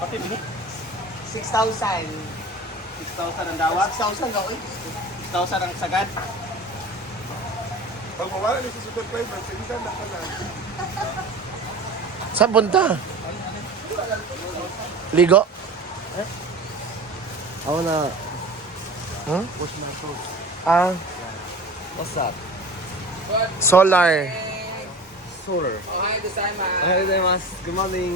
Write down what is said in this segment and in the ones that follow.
Pati mo. 6,000. 6,000 ang dawa. 6,000 ako. 6,000 ang sagad. Pag mawala niyo sa super flavor, sige ka na ka na. Saan punta? Ligo? I wanna Hmm? wash my clothes. Ah, What's that? solar. Solar. Oh, hi, gozaimasu. Ohayou gozaimasu. Good morning.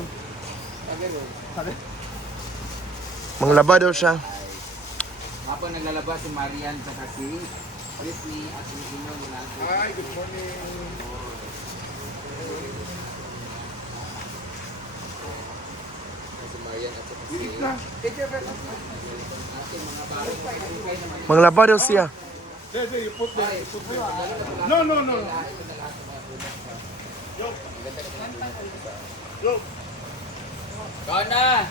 Manglaba daw siya. Ako naglalabas si Marian sa si Britney at si Ino mula. Hi, good morning. Si Marian at si Bilis na. Manglaba daw siya. There, you put there, you put there. No, no, no. Gone na!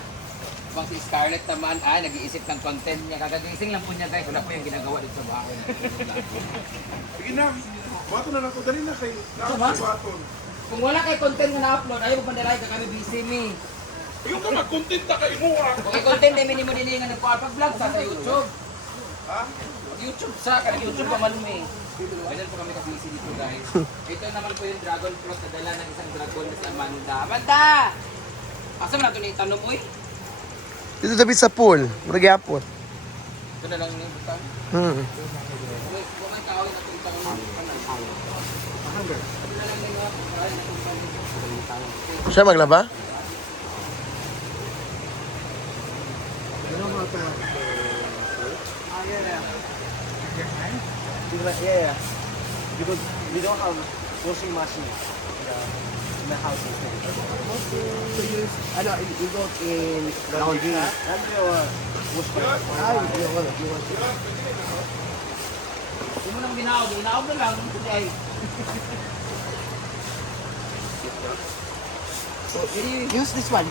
Bang si Scarlett naman ay nag-iisip ng content niya. Kagagising lang po niya guys. Wala po yung ginagawa dito sa bahay. Sige na. Bato na lang ko. Dali na kayo. Baton. Kung wala kay content nga na-upload, ayaw mo pandalay ka kami busy me. Yung ka mag-content na kayo mo ah. Kung may content na minimo din nga nagpa-vlog sa YouTube. Ha? YouTube sa YouTube pa man me. Ganyan po kami ka-busy dito guys. Ito naman po yung dragon fruit na dala ng isang dragon na si Amanda. Amanda! Asa man nato ni tanong mo Dito tabi sa pool. Magyapon. Ito na lang ni butang. Hmm. Kung ang kaawin nato itang Siya maglaba? You know how to yeah. Because we don't have washing machine in the house. So you go in laundry. Laundry or wash machine? You wash it. Kung mo nang binaog na lang. Ay. Use this one.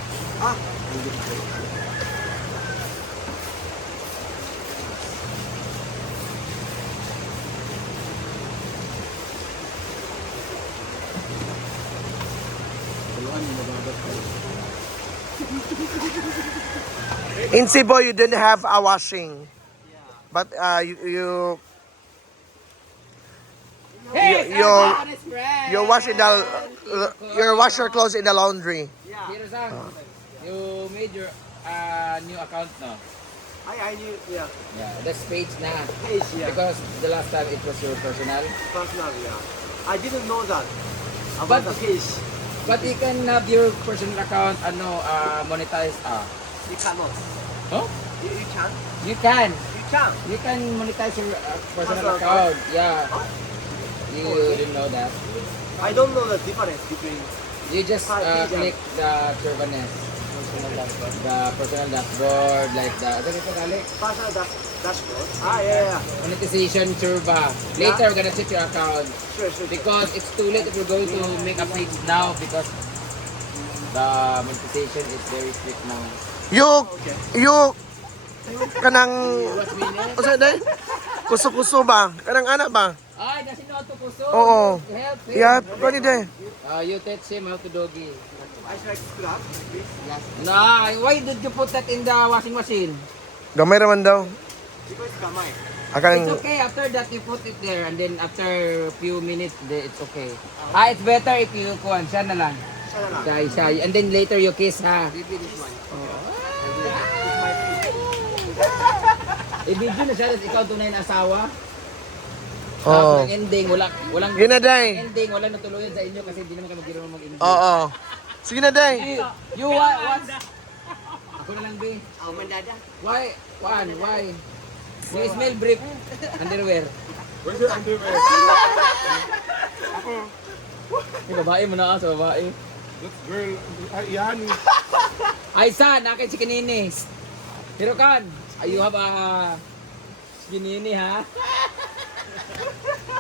In Cebu, you didn't have a washing. But Hey, you honest friend. you wash your clothes in the laundry. Hiro-san, you made your new account now. I knew, yeah. Yeah, that's page na. Page, yeah. Because the last time it was your personal. Personal, yeah. I didn't know that about But- the page. But you can have your personal account monetize. You cannot. Huh? You can? You can. You can. You can monetize your personal Personal account. Yeah. Huh? You didn't know that. I don't know the difference between You just click the Turvanes. The personal dashboard, like the, ano ito kali? personal dashboard. Yeah. Monetization Turba. Later, we're gonna check your account. Sure. Because it's too late if you're going to make a page now because the monetization is very strict now. You kanang What's minute? usa day? Kuso-kuso ba? Kanang ana ba? Ay, nasinoto ko so. Oo. Help him. Yeah, pwede day. You teach him how to doggy. I should scrap. Nah, why did you put that in the washing machine? Gamay raman daw. Because gamay. It's Akang okay after that you put it there and then after a few minutes it's okay. It's better if you kuhan siya na lang. Siya na lang. Siya. And then later you kiss ha. I-video na siya at ikaw tunay na asawa. Oh. Ang ending, walang Sige na day. ending, walang natuluyan sa inyo kasi hindi naman kami magkiro mag-ending. Oo. Sige na day. You what? Ako na lang, B. Mandada. Why? Why? You smell brief. Underwear. Where's your underwear? Yung babae mo na sa babae. That's girl. Ay, Yani. Ay, sa, nakin si Kininis. Pero kan, you have a Kinini, ha?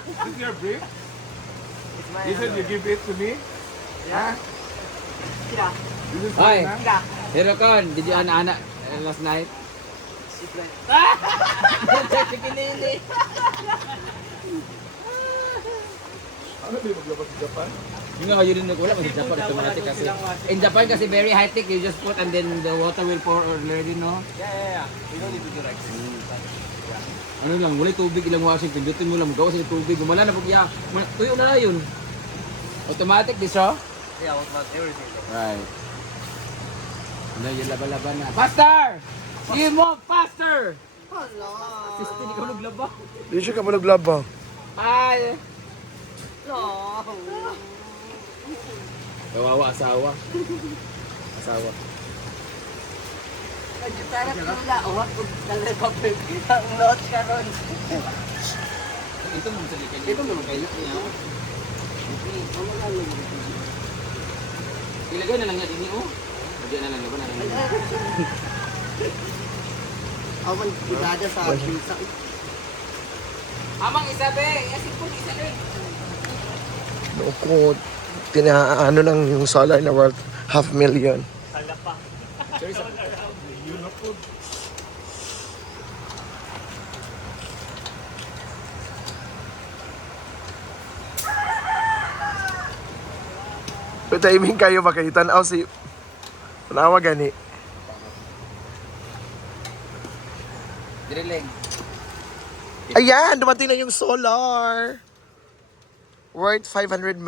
This is your brief? You said you give it to me? Yeah. Kira. This is Ay. mine, Kira. Pero kan, did you ana last night? Secret. Si Kinini. Ano ba yung maglabas sa Japan? Yung nga yun din, wala pa sa Japan automatic kasi. In Japan kasi very high tech, you just put and then the water will pour already, no? Yeah. You don't need to do like Ano lang, wala tubig ilang washing, pindutin mo lang, magawa sa tubig, wala na pag iya, tuyo na yun. Automatic, di siya? Yeah, automatic everything. Right. Ano yung laban-laban na. Faster! Sige mo, faster! Sister, di ka naglaba. Di siya ka manuglaba. Ay! Kawawa, asawa. Asawa. Sarap pula. Oh, nalipapil. Ang lot ka ron. Ito mo sa likay. Ito mo kayo niya. Ilagay na lang niya din oh. Hindi na lang ba na lang. Awan, ibada sa akin. Amang isa be, yasin po isa din. Kung ano lang yung solar na worth 500,000. Sorry sa. Pero timing kayo ba kayo? Tanaw si... Tanawa gani. Drilling. Ayan! Dumating na yung solar! Worth 500,000.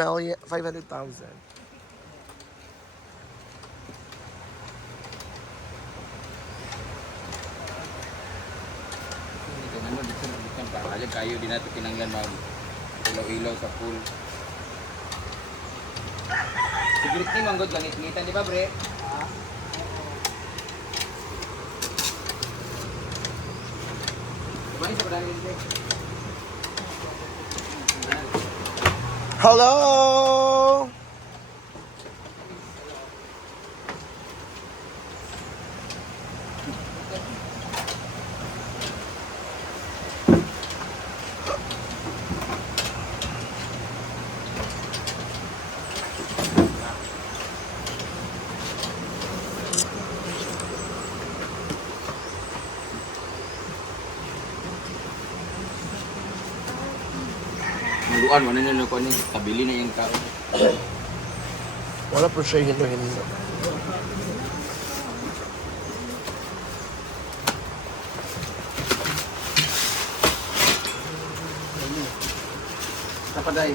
Ano dito bukan para kayo din natin tinanggan mag ilaw-ilaw sa pool. Siguro ni manggod langit-ngitan, di ba, bre? Kumain sa padang nito. Hello! Maluan, wala na lang ko ni tabili na yung karo. Wala po siya hino-hino. Tapaday.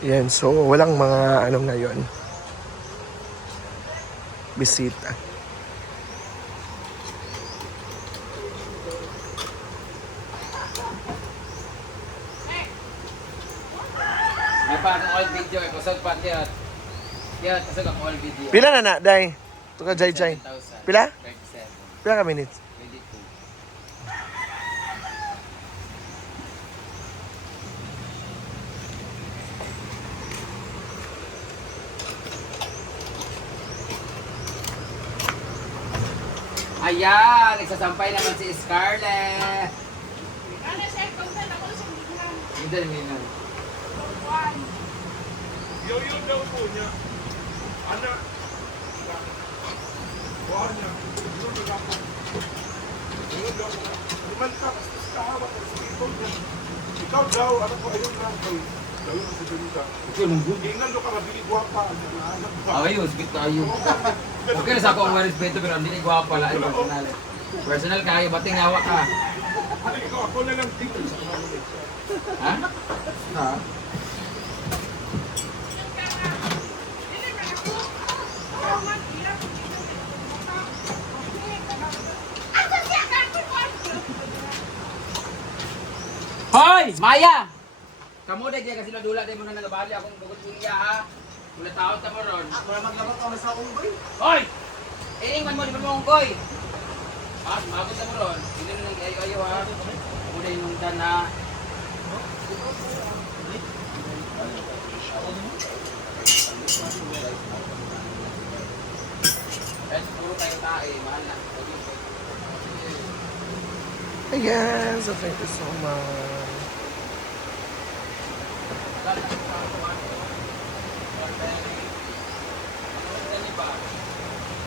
Yan, so walang mga ano ngayon. Bisita. May pa ang all video, kusog pa tiyat. Tiyat, kusog ang all video. Pila na na, day? Ito ka, Jai Jai. 7,000. Pila? 27. Pila ka minutes? 22. Ayan, nagsasampay naman si Scarlett. Hindi na. Yun daw po niya. Ana. Wala niya. Yun daw po. Yun daw po. Lumanta, basta kahawat ang sipon niya. Ikaw daw, ano po, ayun lang po. Ayun ang sabihin. Ito, lunggo. Tingnan nyo ka, mabili guwapa. Anak ba? Okay, hospital tayo. Okay na sa ako ang respeto pero hindi na guwapo pala. Ay, personal. Personal kayo, bating hawa ka. Ano, ikaw, ako na lang dito sa mga Ha? Ha? Hoy! Maya! Kamu dahil kasi dula dahil mo na nagabali akong bugot niya ha. Wala tao ta mo ron. Wala maglabak kami sa unggoy. Hoy! Ining man mo di mo unggoy. Mas mabot ta mo ron. Hindi mo nang ayo-ayo ha. Muna yung dan ha. Kaya siguro tayo tae, mahal na. Ayan, so thank you so much. Mahal na.